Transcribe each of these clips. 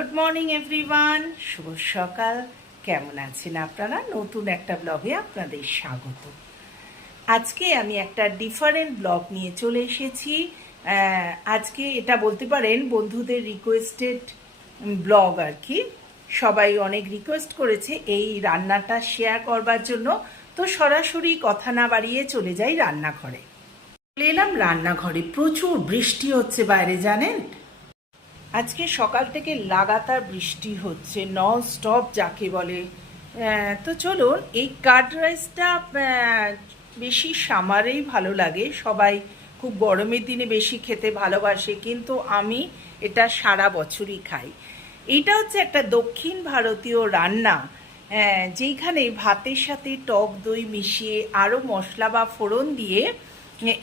Good morning everyone শুভ সকাল। কেমন আছেন আপনারা? নতুন একটা ব্লগে আপনাদের স্বাগত। আজকে আমি একটা ডিফারেন্ট ব্লগ নিয়ে চলে এসেছি। আজকে এটা বলতে পারেন বন্ধুদের রিকোয়েস্টেড ব্লগ আর কি। সবাই অনেক রিকোয়েস্ট করেছে এই রান্নাটা শেয়ার করবার জন্য। তো সরাসরি কথা না বাড়িয়ে চলে যাই রান্নাঘরে। চলে এলাম রান্নাঘরে। প্রচুর বৃষ্টি হচ্ছে বাইরে, জানেন? আজকে সকাল থেকে লাগাতার বৃষ্টি হচ্ছে নন স্টপ যাকে বলে। তো চলুন এই কার্ড রাইসটা বেশি সামারেই ভালো লাগে। সবাই খুব গরমের দিনে বেশি খেতে ভালোবাসে কিন্তু আমি এটা সারা বছরই খাই। এটা হচ্ছে একটা দক্ষিণ ভারতীয় রান্না। আহ, যেইখানে ভাতের সাথে টক দই মিশিয়ে আরও মশলা বা ফোড়ন দিয়ে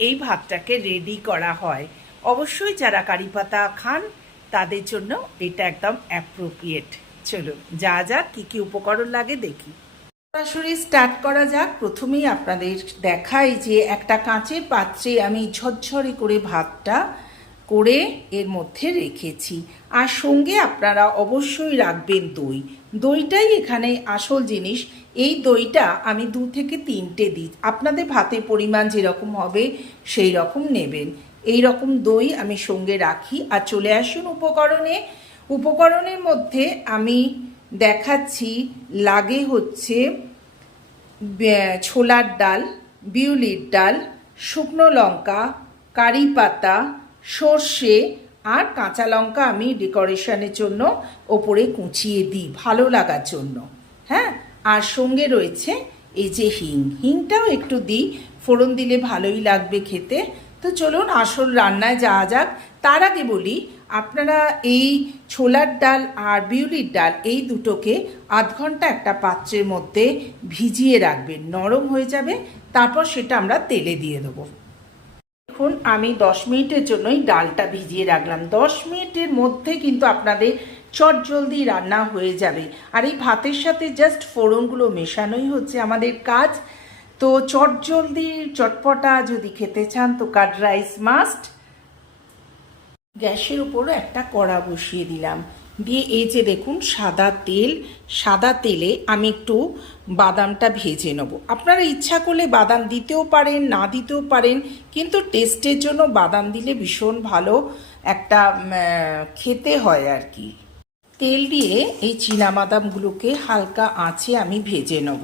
এই ভাতটাকে রেডি করা হয়। অবশ্যই যারা কারি পাতা খান তাদের জন্য এটা একদম অ্যাপ্রোপ্রিয়েট চলো যা যা, কি কি উপকরণ লাগে দেখি। সরাসরি স্টার্ট করা যাক। প্রথমেই আপনাদের দেখাই যে একটা কাঁচের পাত্রে আমি ঝরঝরে করে ভাতটা করে এর মধ্যে রেখেছি। আর সঙ্গে আপনারা অবশ্যই রাখবেন দই। দইটাই এখানে আসল জিনিস। এই দইটা আমি দু থেকে তিনটে দিই। আপনাদের ভাতের পরিমাণ যেরকম হবে সেই রকম নেবেন। এই রকম দই আমি সঙ্গে রাখি। আর চলে আসুন উপকরণে। উপকরণের মধ্যে আমি দেখাচ্ছি, লাগে হচ্ছে ছোলার ডাল, বিউলির ডাল, শুকনো লঙ্কা, কারি পাতা, সর্ষে আর কাঁচা লঙ্কা আমি ডেকোরেশনের জন্য ওপরে কুচিয়ে দিই ভালো লাগার জন্য। হ্যাঁ? আর সঙ্গে রয়েছে এই যে হিং। হিংটাও একটু দিই। ফোড়ন দিলে ভালোই লাগবে খেতে। তো চলুন আসল রান্নায় যাওয়া যাক। তার আগে বলি, আপনারা এই ছোলার ডাল আর বিউলির ডাল এই দুটোকে আধ ঘণ্টা একটা পাত্রের মধ্যে ভিজিয়ে রাখবেন, নরম হয়ে যাবে, তারপর সেটা আমরা তেলে দিয়ে দেবো। দেখুন, আমি দশ মিনিটের জন্যই ডালটা ভিজিয়ে রাখলাম। দশ মিনিটের মধ্যে কিন্তু আপনাদের চট জলদি রান্না হয়ে যাবে। আর এই ভাতের সাথে জাস্ট ফোড়নগুলো মেশানোই হচ্ছে আমাদের কাজ। তো চট জলদি, চটপটা যদি খেতে চান তো কাট রাইস মাস্ট। গ্যাসের উপরও একটা কড়া বসিয়ে দিলাম। দিয়ে এই যে দেখুন, সাদা তেল, সাদা তেলে আমি একটু বাদামটা ভেজে নেব। আপনারা ইচ্ছা করলে বাদাম দিতেও পারেন, না দিতেও পারেন, কিন্তু টেস্টের জন্য বাদাম দিলে ভীষণ ভালো একটা খেতে হয় আর কি। তেল দিয়ে এই বাদামগুলোকে হালকা আঁচে আমি ভেজে নেব।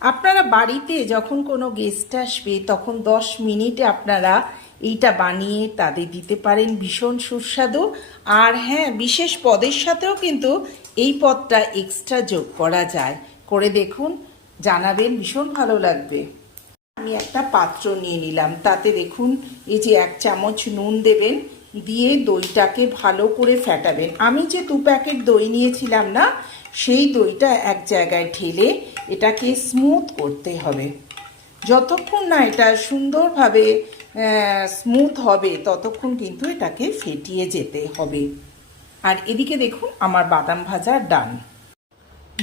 আপনারা বাড়িতে যখন কোনো গেস্ট আসবে, তখন দশ মিনিটে আপনারা এইটা বানিয়ে তাদের দিতে পারেন। ভীষণ সুস্বাদু। আর হ্যাঁ বিশেষ পদের সাথেও কিন্তু এই পদটা এক্সট্রা যোগ করা যায়। করে দেখুন, জানাবেন, ভীষণ ভালো লাগবে। আমি একটা পাত্র নিয়ে নিলাম। তাতে দেখুন, এই যে এক চামচ নুন দেবেন, দিয়ে দইটাকে ভালো করে ফ্যাটাবেন আমি যে দু প্যাকেট দই নিয়েছিলাম না, সেই দইটা এক জায়গায় ঢেলে এটাকে স্মুথ করতে হবে। যতক্ষণ না এটা সুন্দরভাবে স্মুথ হবে, ততক্ষণ কিন্তু এটাকে ফেটিয়ে যেতে হবে। আর এদিকে দেখুন, আমার বাদাম ভাজা ডান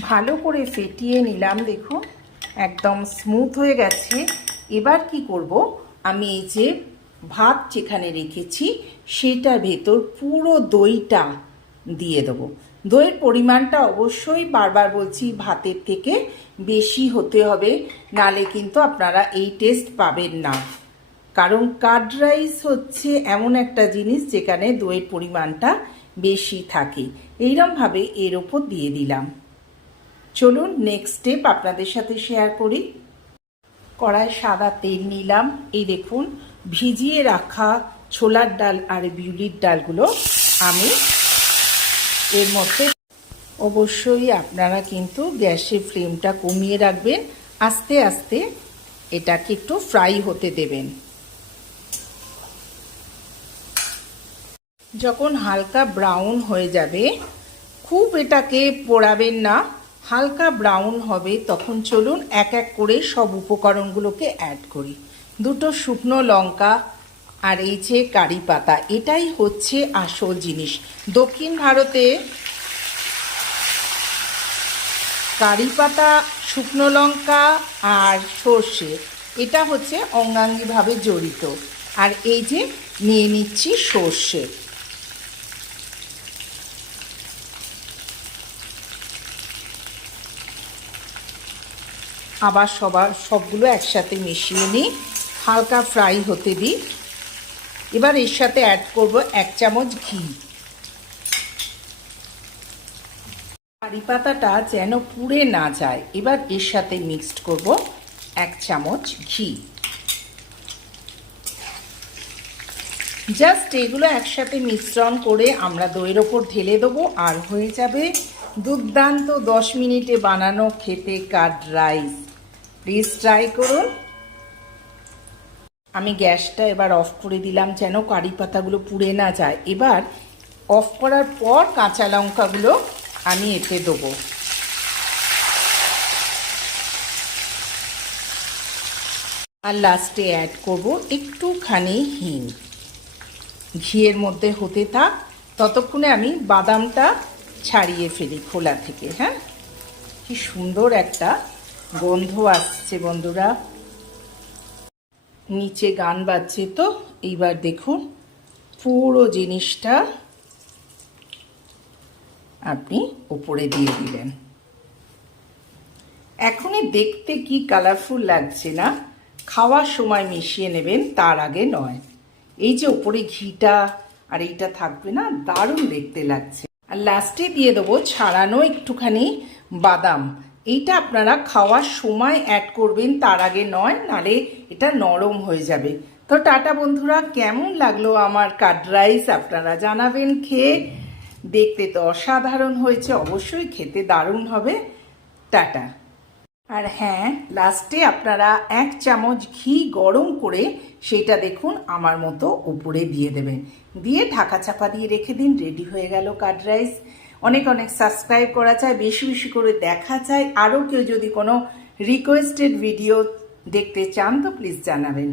ভালো করে ফেটিয়ে নিলাম, দেখুন, একদম স্মুথ হয়ে গেছে। এবার কি করব, আমি এই যে ভাত যেখানে রেখেছি, সেটার ভেতর পুরো দইটা দিয়ে দেবো। দইয়ের পরিমাণটা অবশ্যই বারবার বলছি, ভাতের থেকে বেশি হতে হবে, নালে কিন্তু আপনারা এই টেস্ট পাবেন না। কারণ কার্ড রাইস হচ্ছে এমন একটা জিনিস যেখানে দইয়ের পরিমাণটা বেশি থাকে। এইরমভাবে এর ওপর দিয়ে দিলাম। চলুন নেক্সট স্টেপ আপনাদের সাথে শেয়ার করি। কড়ায় সাদা তেল নিলাম। এই দেখুন, ভিজিয়ে রাখা ছোলার ডাল আর বিউলির ডালগুলো আমি এর মধ্যে অবশ্যই আপনারা কিন্তু গ্যাসের ফ্লেমটা কমিয়ে রাখবেন। আস্তে আস্তে এটাকে একটু ফ্রাই হতে দেবেন। যখন হালকা ব্রাউন হয়ে যাবে, খুব এটাকে পোড়াবেন না। হালকা ব্রাউন হবে, তখন চলুন এক এক করে সব উপকরণগুলোকে অ্যাড করি। দুটো শুকনো লঙ্কা আর এই যে কারি পাতা, এটাই হচ্ছে আসল জিনিস। দক্ষিণ ভারতে কারি পাতা, শুকনো লঙ্কা আর সর্ষে। এটা হচ্ছে অঙ্গাঙ্গিভাবে জড়িত। আর এই যে নিয়ে নিচ্ছি সর্ষে। আবার সবার সবগুলো একসাথে মিশিয়ে নিই। হালকা ফ্রাই হতে দিই। এবার এর সাথে অ্যাড করব এক চামচ ঘি। কারি পাতাটা যেন পুড়ে না যায়। এবার এর সাথে মিক্সড করব এক চামচ ঘি। জাস্ট এগুলো একসাথে মিশ্রণ করে আমরা দইয়ের ওপর ঢেলে দেবো আর হয়ে যাবে দুর্দান্ত দশ মিনিটে বানানো খেতে কার্ড রাইস। প্লিজ ট্রাই করুন। আমি গ্যাসটা এবার অফ করে দিলাম যেন কারি পাতাগুলো পুড়ে না যায়। এবার অফ করার পর কাঁচা লঙ্কাগুলো আমি এতে দেবো। আর লাস্টে অ্যাড করব একটুখানি হিং। ঘিয়ের মধ্যে হতে থাক, ততক্ষণে আমি বাদামটা ছাড়িয়ে ফেলি খোলা থেকে হ্যাঁ? কি সুন্দর একটা গন্ধ আসছে বন্ধুরা। নিচে গান বাজছে তো, এইবার দেখুন পুরো জিনিসটা আপনি উপরে দিয়ে দিলেন। এখনই দেখতে কি কালারফুল লাগছে না? খাওয়ার সময় মিশিয়ে নেবেন, তার আগে নয়। এই যে উপরে ঘিটা, আর এইটা থাকবে না, দারুণ দেখতে লাগছে। আর লাস্টে দিয়ে দেবো ছাড়ানো একটুখানি বাদাম। এইটা আপনারা খাওয়ার সময় অ্যাড করবেন, তার আগে নয়, নালে এটা নরম হয়ে যাবে। তো টাটা বন্ধুরা, কেমন লাগল আমার কার্ড রাইস আপনারা জানাবেন খেয়ে। দেখতে তো অসাধারণ হয়েছে, অবশ্যই খেতে দারুণ হবে। টাটা। আর হ্যাঁ লাস্টে আপনারা এক চামচ ঘি গরম করে সেটা দেখুন আমার মতো উপরে দিয়ে দেবেন। দিয়ে ঢাকা চাপা দিয়ে রেখে দিন, রেডি হয়ে গেল কার্ড রাইস। অনেক অনেক সাবস্ক্রাইব করা চায় বেশি বেশি করে দেখা চায় আরও কেউ যদি কোনো রিকোয়েস্টেড ভিডিও দেখতে চান তো প্লিজ জানাবেন।